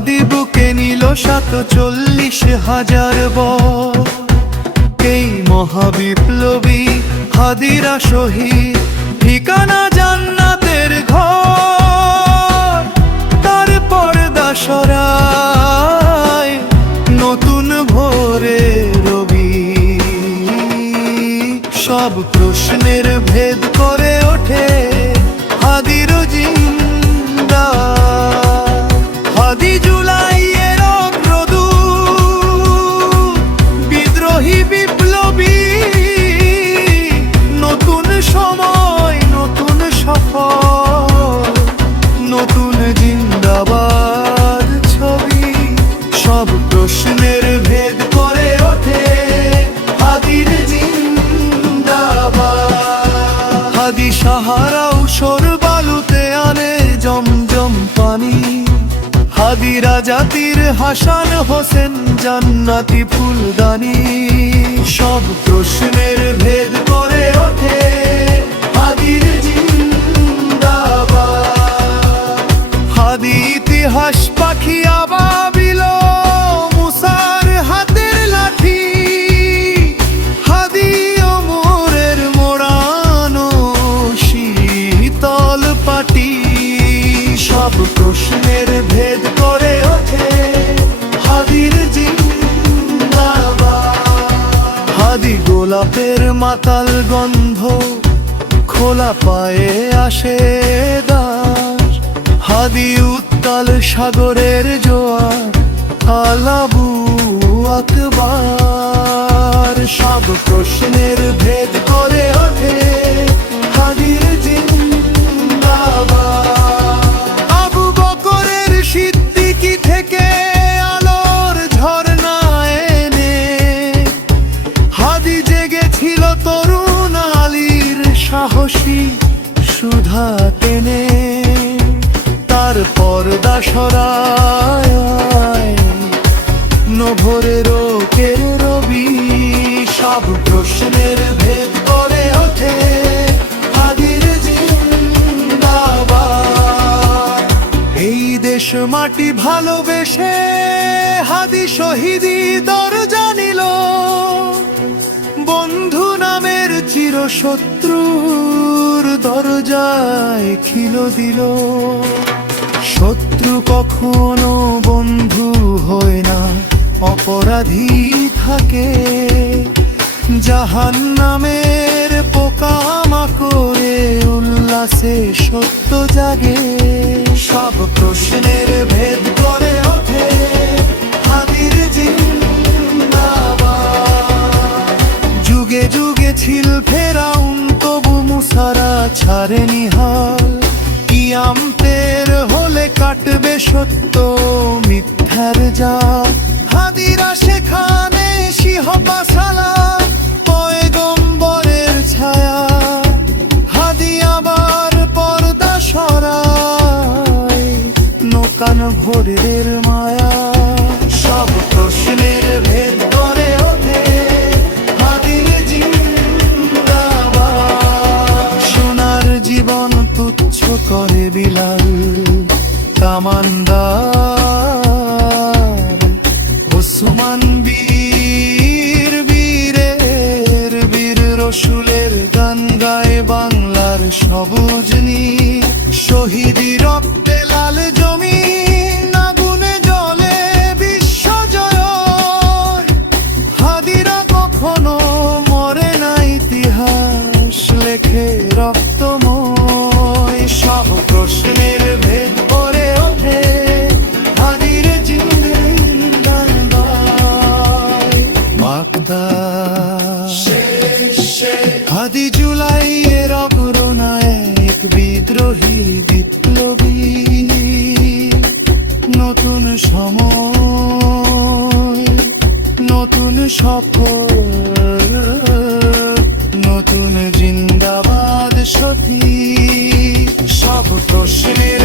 হাদি বুকে নিল শত চল্লিশ হাজার এই মহাবিপ্লবী হাদিরা শহীদ, ঠিকানা জান্নাতের ঘর। তারপর দাসরায় নতুন ভোরে রবি। সব প্রশ্নের ভেদ করে ওঠে সব প্রশ্নের ভেদ করে ওঠে হাদির জিন্দাবাদ। হাদি সাহারা উসর বালুতে আনে জমজম পানি। হাদিরা জাতির হাসান হোসেন জান্নাতি ফুলদানি। গোলাপের মাতাল গন্ধ খোলা পায়ে আসে দাস। হাদি উত্তাল সাগরের জোয়ার, আলাবু আকবার। সব প্রশ্নের ভেদ সাহসী সুধা টেনে, তার পর্দা সরায়। নভরে রোকের রবি, সব প্রশ্নের ভেদ করে ওঠে হাদির এই দেশ মাটি ভালোবেসে হাদি শহীদি দর চিরশত্রুর দরজায় খিল দিল। শত্রু কখনো বন্ধু হয় না, অপরাধী থাকে। জাহান নামের পোকামা করে উল্লাসে সত্য জাগে। সব প্রশ্নের ফেরাউন তবু মুসারা ছাড়েনি হাল। কিয়ামতের হলে কাটবে সত্য মিথ্যার যা হাদিরা সেখানে সিহবা সালা পয়গম্বরের ছায়া। হাদি আবার পর্দা সরায়, নোকান ভোরের মায়া। সবুজ নীল, শহীদি রক্তে লাল জমি আগুনে জলে বিশ্ব জয়। হাদিরা কখনো মরে না, ইতিহাস লেখে রক্তময়। সব প্রশ্নের ভেদ করে ওঠে হাদির মাকদা হাদি জুলাইয়ের বিদ্রোহী বিপ্লবী। নতুন সময় নতুন সফল নতুন জিন্দাবাদ সতী সব প্রশ্নের